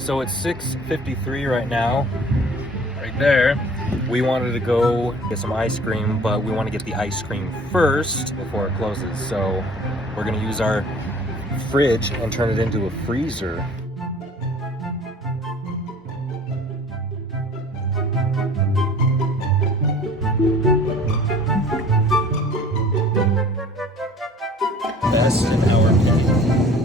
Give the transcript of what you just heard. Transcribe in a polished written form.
So it's 6:53 right now. Right there. We wanted to go get some ice cream, but we want to get the ice cream first before it closes. So we're gonna use our fridge and turn it into a freezer. Best in our opinion.